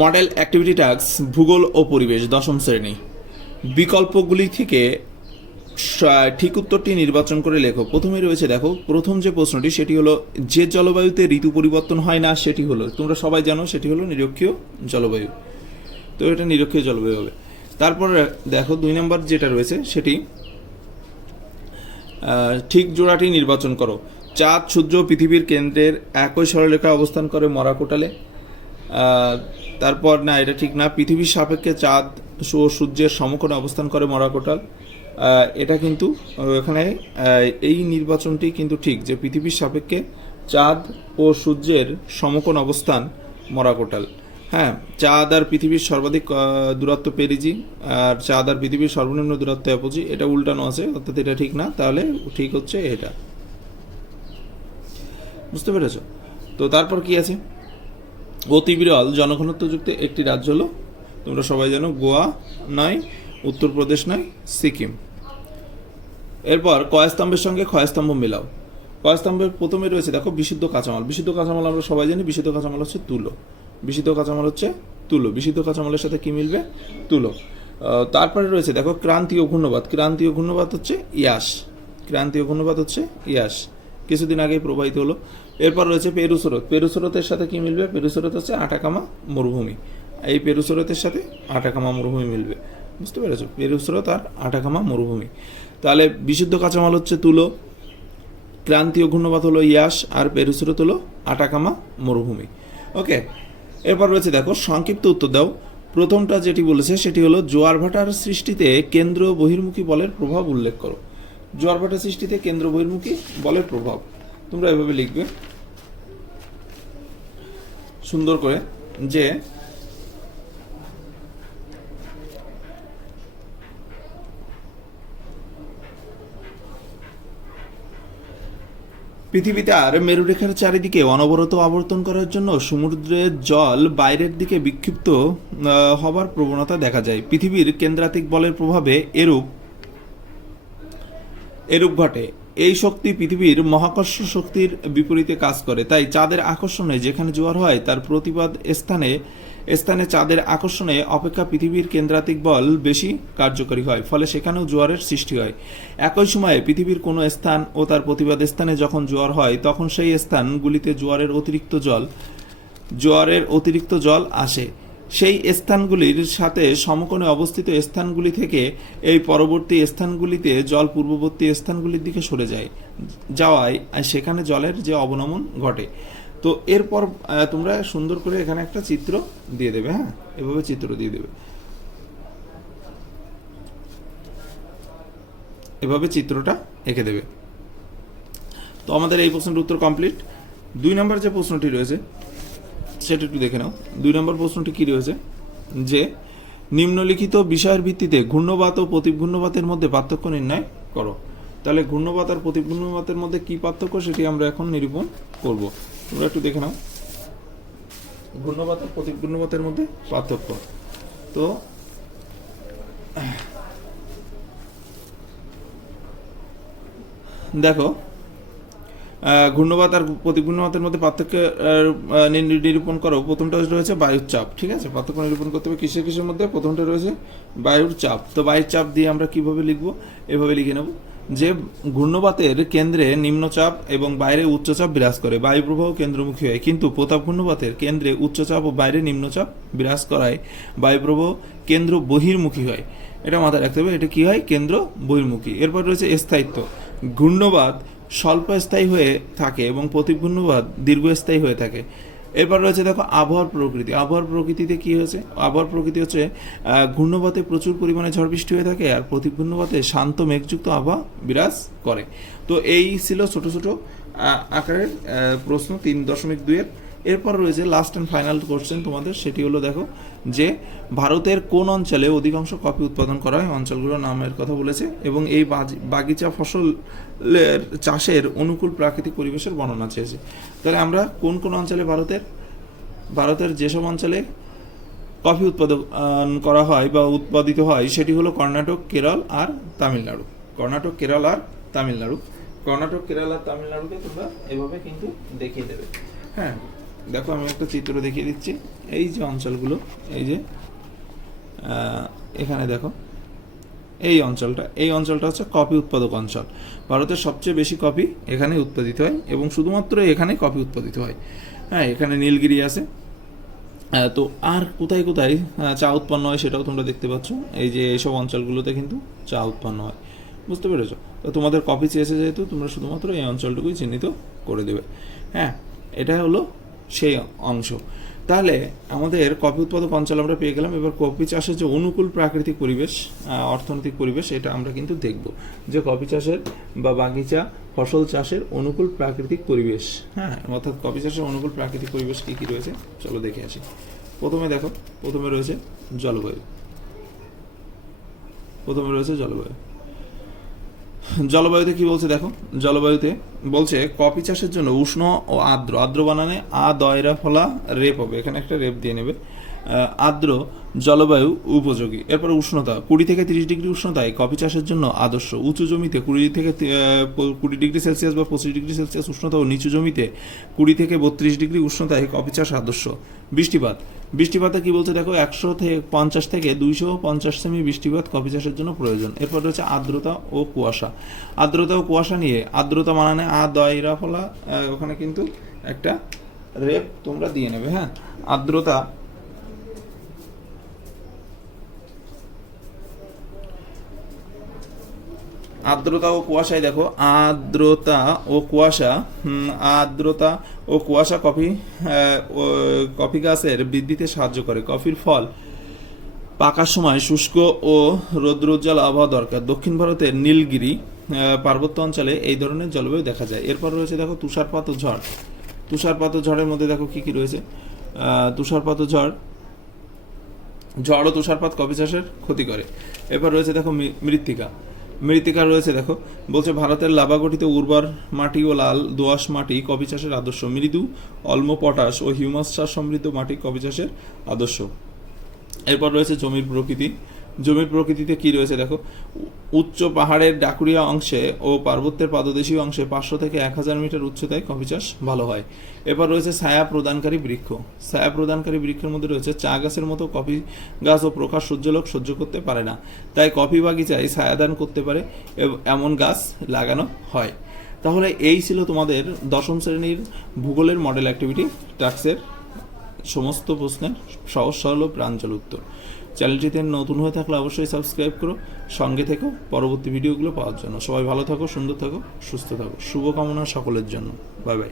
Model activity task ভূগোল ও পরিবেশ, দশম শ্রেণী। বিকল্পগুলি থেকে ঠিক উত্তরটি নির্বাচন করে লেখো। প্রথমে রয়েছে, দেখো প্রথম যে প্রশ্নটি সেটি হলো, যে জলবায়ুতে ঋতু পরিবর্তন হয় না সেটি হলো, তোমরা সবাই জানো সেটি হলো নিরক্ষীয় জলবায়ু। তো এটা নিরক্ষীয় জলবায়ু হবে। তারপর দেখো 2 নম্বর যেটা রয়েছে সেটি ঠিক জোড়াটি নির্বাচন করো। চাঁদ সূর্য পৃথিবীর কেন্দ্রের একই সরলরেখায় অবস্থান করে মরাকোটালে। তারপর না, এটা ঠিক না। পৃথিবীর সাপেক্ষে চাঁদ ও সূর্যের সমকোণে অবস্থান করে মরাকোটাল। এটা কিন্তু এখানে এই নির্বাচনটি কিন্তু ঠিক, যে পৃথিবীর সাপেক্ষে চাঁদ ও সূর্যের সমকোণ অবস্থান মরাকোটাল। হ্যাঁ, চাঁদ আর পৃথিবীর সর্বাধিক দূরত্ব পেরিজি, আর চাঁদ আর পৃথিবীর সর্বনিম্ন দূরত্ব অ্যাপোজি। এটা উল্টানো আছে, অর্থাৎ এটা ঠিক না। তাহলে ঠিক হচ্ছে এটা। বুঝতে পেরেছ? তো তারপর কি আছে? অতি বিরল জনঘনত্বযুক্ত একটি রাজ্য হলো, তোমরা সবাই জানো, গোয়া নয়, উত্তরপ্রদেশ নয়, সিকিম। এরপর কয়স্তম্ভের সঙ্গে ক্ষয়স্তম্ভ মেলাও। কয়স্তম্ভের প্রথমে রয়েছে, দেখো বিশুদ্ধ কাঁচামাল। বিশুদ্ধ কাঁচামাল আমরা সবাই জানি, বিশুদ্ধ কাঁচামাল হচ্ছে তুলো। বিশুদ্ধ কাঁচামাল হচ্ছে তুলো। বিশুদ্ধ কাঁচামালের সাথে কি মিলবে? তুলো। তারপরে রয়েছে, দেখো ক্রান্তীয় ঘূর্ণবাত। ক্রান্তীয় ঘূর্ণবাত হচ্ছে ইয়াস। ক্রান্তীয় ঘূর্ণবাত হচ্ছে ইয়াস, কিছুদিন আগেই প্রবাহিত হলো। এরপর রয়েছে পেরুস্রোত। পেরুস্রোতের সাথে কি মিলবে? পেরুস্রোত হচ্ছে আটাকামা মরুভূমি। এই পেরুস্রোতের সাথে আটাকামা মরুভূমি মিলবে। বুঝতে পেরেছো? পেরুস্রোত আর আটাকামা মরুভূমি। তাহলে বিশুদ্ধ কাঁচামাল হচ্ছে তুলো, ক্রান্তীয় ঘূর্ণবাত হলো ইয়াস, আর পেরুস্রোত হলো আটাকামা মরুভূমি। ওকে, এরপর রয়েছে, দেখো সংক্ষিপ্ত উত্তর দাও। প্রথমটা যেটি বলেছে সেটি হলো, জোয়ার ভাটার সৃষ্টিতে কেন্দ্র বহির্মুখী বলের প্রভাব উল্লেখ করো। জোয়ার ভাটার সৃষ্টিতে কেন্দ্র বহির্মুখী বলের প্রভাব তোমরা এভাবে লিখবে সুন্দর করে, যে পৃথিবীতে আর মেরুরেখার চারিদিকে অনবরত আবর্তন করার জন্য সমুদ্রের জল বাইরের দিকে বিক্ষিপ্ত হবার প্রবণতা দেখা যায়। পৃথিবীর কেন্দ্রাতিক বলের প্রভাবে এরূপ ঘটে। এই শক্তি পৃথিবীর মহাকর্ষ শক্তির বিপরীতে কাজ করে। তাই চাঁদের আকর্ষণে যেখানে জোয়ার হয় তার প্রতিবাদ স্থানে চাঁদের আকর্ষণে অপেক্ষা পৃথিবীর কেন্দ্রাতিক বল বেশি কার্যকরী হয়, ফলে সেখানেও জোয়ারের সৃষ্টি হয়। একই সময়ে পৃথিবীর কোনো স্থান ও তার প্রতিবাদ স্থানে যখন জোয়ার হয় তখন সেই স্থানগুলিতে জোয়ারের অতিরিক্ত জল আসে। সেই স্থানগুলির সাথে সমকোণে অবস্থিত স্থানগুলি থেকে এই পরবর্তী স্থানগুলিতে জল পূর্ববর্তী স্থানগুলির দিকে সরে যাওয়ায় সেখানে জলের যে অবনমন ঘটে। তো এরপর তোমরা সুন্দর করে এখানে একটা চিত্র দিয়ে দেবে। হ্যাঁ, এভাবে চিত্র দিয়ে দেবে, এভাবে চিত্রটা এঁকে দেবে। তো আমাদের এই প্রশ্নটির উত্তর কমপ্লিট। 2 নম্বর যে প্রশ্নটি রয়েছে সেটা একটু দেখে নাও। 2 নম্বর প্রশ্নটি কি রয়েছে, যে নিম্নলিখিত বিষয়ের ভিত্তিতে ঘূর্ণবাত ও প্রতিঘূর্ণবাতের মধ্যে পার্থক্য নির্ণয় করো। তাহলে ঘূর্ণবাত আর প্রতিঘূর্ণবাতের মধ্যে কি পার্থক্য সেটি আমরা এখন নিরূপণ করব। তোমরা একটু দেখে নাও ঘূর্ণবাত আর প্রতিঘূর্ণবাতের মধ্যে পার্থক্য। তো দেখো, ঘূর্ণবাত আর প্রতিঘূর্ণবাতের মধ্যে পার্থক্য নিরূপণ করো। প্রথমটা রয়েছে বায়ুর চাপ। ঠিক আছে, পার্থক্য নিরূপণ করতে হবে কিসের মধ্যে? প্রথমটা রয়েছে বায়ুর চাপ। তো বায়ুর চাপ দিয়ে আমরা কিভাবে লিখবো? এভাবে লিখে নেব, যে ঘূর্ণবাতের কেন্দ্রে নিম্নচাপ এবং বাইরে উচ্চচাপ বিরাজ করে, বায়ু প্রবাহ কেন্দ্রমুখী হয়। কিন্তু প্রতাপ ঘূর্ণবাতের কেন্দ্রে উচ্চচাপ ও বাইরে নিম্নচাপ বিরাজ করায় বায়ু প্রবাহ কেন্দ্র বহির্মুখী হয়। এটা মাথায় রাখতে হবে, এটা কি হয়? কেন্দ্র বহির্মুখী। এরপর রয়েছে স্থায়িত্ব। ঘূর্ণবাত স্বল্পস্থায়ী হয়ে থাকে এবং প্রতিঘূর্ণবাত দীর্ঘস্থায়ী হয়ে থাকে। এরপর রয়েছে, দেখো আবহাওয়ার প্রকৃতি। আবহাওয়ার প্রকৃতিতে কি হয়েছে? আবহাওয়ার প্রকৃতি হচ্ছে ঘূর্ণবাতে প্রচুর পরিমাণে ঝড় বৃষ্টি হয়ে থাকে, আর প্রতিঘূর্ণবাতে শান্ত মেঘযুক্ত আবহাওয়া বিরাজ করে। তো এই ছিল ছোট ছোট আকারের প্রশ্ন 3.2-এর। এরপর রয়েছে লাস্ট অ্যান্ড ফাইনাল কোশ্চেন তোমাদের, সেটি হলো, দেখো যে ভারতের কোন অঞ্চলে অধিকাংশ কফি উৎপাদন করা হয়? অঞ্চলগুলোর নামের কথা বলেছে, এবং এই বাগিচা ফসলের চাষের অনুকূল প্রাকৃতিক পরিবেশের বর্ণনা চেয়েছে। তাহলে আমরা কোন কোন অঞ্চলে ভারতের যেসব অঞ্চলে কফি উৎপাদন করা হয় বা উৎপাদিত হয় সেটি হলো কর্ণাটক, কেরল আর তামিলনাড়ু। কর্ণাটক, কেরল আর তামিলনাড়ুকে তোমরা এভাবে কিন্তু দেখিয়ে দেবে। হ্যাঁ, দেখো আমি একটা চিত্র দেখিয়ে দিচ্ছি। এই যে অঞ্চলগুলো, এই যে এখানে দেখো এই অঞ্চলটা হচ্ছে কফি উৎপাদক অঞ্চল। ভারতের সবচেয়ে বেশি কফি এখানে উৎপাদিত হয় এবং শুধুমাত্র এখানে কফি উৎপাদিত হয়। হ্যাঁ, এখানে নীলগিরি আছে। তো আর কোথায় কোথায় চা উৎপন্ন হয় সেটাও তোমরা দেখতে পাচ্ছ। এই যে এইসব অঞ্চলগুলোতে কিন্তু চা উৎপন্ন হয়, বুঝতে পেরেছো? তো তোমাদের কফি চেয়েছে যেহেতু তোমরা শুধুমাত্র এই অঞ্চলটুকুই চিহ্নিত করে দেবে। হ্যাঁ, এটা হলো সেই অংশ। তাহলে আমাদের কফি উৎপাদক অঞ্চল আমরা পেয়ে গেলাম। এবার কফি চাষের যে অনুকূল প্রাকৃতিক পরিবেশ, অর্থনৈতিক পরিবেশ, এটা আমরা কিন্তু দেখব যে কফি চাষের বা বাগিচা ফসল চাষের অনুকূল প্রাকৃতিক পরিবেশ। হ্যাঁ, অর্থাৎ কফি চাষের অনুকূল প্রাকৃতিক পরিবেশ কী কী রয়েছে চলো দেখে আসি। প্রথমে দেখো, প্রথমে রয়েছে জলবায়ু। জলবায়ুতে কি বলছে দেখো, জলবায়ুতে বলছে কফি চাষের জন্য উষ্ণ ও আর্দ্র বানানে দয়রা ফলা রেপ হবে, এখানে একটা রেপ দিয়ে নেবে। আর্দ্র জলবায়ু উপযোগী। এরপরে উষ্ণতা 20 থেকে 30 ডিগ্রি উষ্ণতায় কফি চাষের জন্য আদর্শ। উঁচু জমিতে 20 থেকে 20 ডিগ্রি সেলসিয়াস বা 25 ডিগ্রি সেলসিয়াস উষ্ণতা ও নিচু জমিতে 20 থেকে 32 ডিগ্রি উষ্ণতায় কফি চাষ আদর্শ। বৃষ্টিপাতে কি বলছে দেখো, 150 থেকে 250 সেমি বৃষ্টিপাত কফি চাষের জন্য প্রয়োজন। এরপর রয়েছে আর্দ্রতা ও কুয়াশা নিয়ে আর্দ্রতা মানানে দয়রা ফলা, ওখানে কিন্তু একটা রেপ তোমরা দিয়ে নেবে। হ্যাঁ, আর্দ্রতা ও কুয়াশায় দেখো, আর্দ্রতা ও কুয়াশা কফি গাছের বৃদ্ধিতে সাহায্য করে। কফির ফল পাকার সময় শুষ্ক ও রৌদ্রোজ্জ্বল আবহাওয়া দরকার। দক্ষিণ ভারতের নীলগিরি পার্বত্য অঞ্চলে এই ধরনের জলবায়ু দেখা যায়। এরপর রয়েছে দেখো তুষারপাত ও ঝড়ের মধ্যে দেখো কি কি রয়েছে। ঝড় ও তুষারপাত কফি চাষের ক্ষতি করে। এরপর রয়েছে দেখো মৃত্তিকা রয়েছে দেখো, বলছে ভারতের লাভা গঠিত উর্বর মাটি ও লাল দোআঁশ মাটি কফি চাষের আদর্শ। মৃদু অম্ল পটাশ ও হিউমাস চাষ সমৃদ্ধ মাটি কফি চাষের আদর্শ। এরপর রয়েছে জমির প্রকৃতিতে কি রয়েছে দেখো, উচ্চ পাহাড়ের ডাকুরিয়া অংশে ও পার্বত্যের পাদদেশীয় অংশে 500 থেকে 1000 মিটার উচ্চতায় কফি চাষ ভালো হয়। এরপর রয়েছে ছায়া প্রদানকারী বৃক্ষের মধ্যে রয়েছে চা গাছের মতো কফি গাছ ও প্রকাশ সূর্যালোক সহ্য করতে পারে না, তাই কফি বাগিচায় ছায়াদান করতে পারে এমন গাছ লাগানো হয়। তাহলে এই ছিল তোমাদের 10ম শ্রেণীর ভূগোলের মডেল অ্যাক্টিভিটি টাস্কের সমস্ত প্রশ্নের সহজ সরল ও প্রাঞ্জল উত্তর। চ্যানেলটিতে নতুন হয়ে থাকলে অবশ্যই সাবস্ক্রাইব করো, সঙ্গে থেকো পরবর্তী ভিডিওগুলো পাওয়ার জন্য। সবাই ভালো থাকো, সুন্দর থাকো, সুস্থ থাকো। শুভকামনা সকলের জন্য। Bye bye.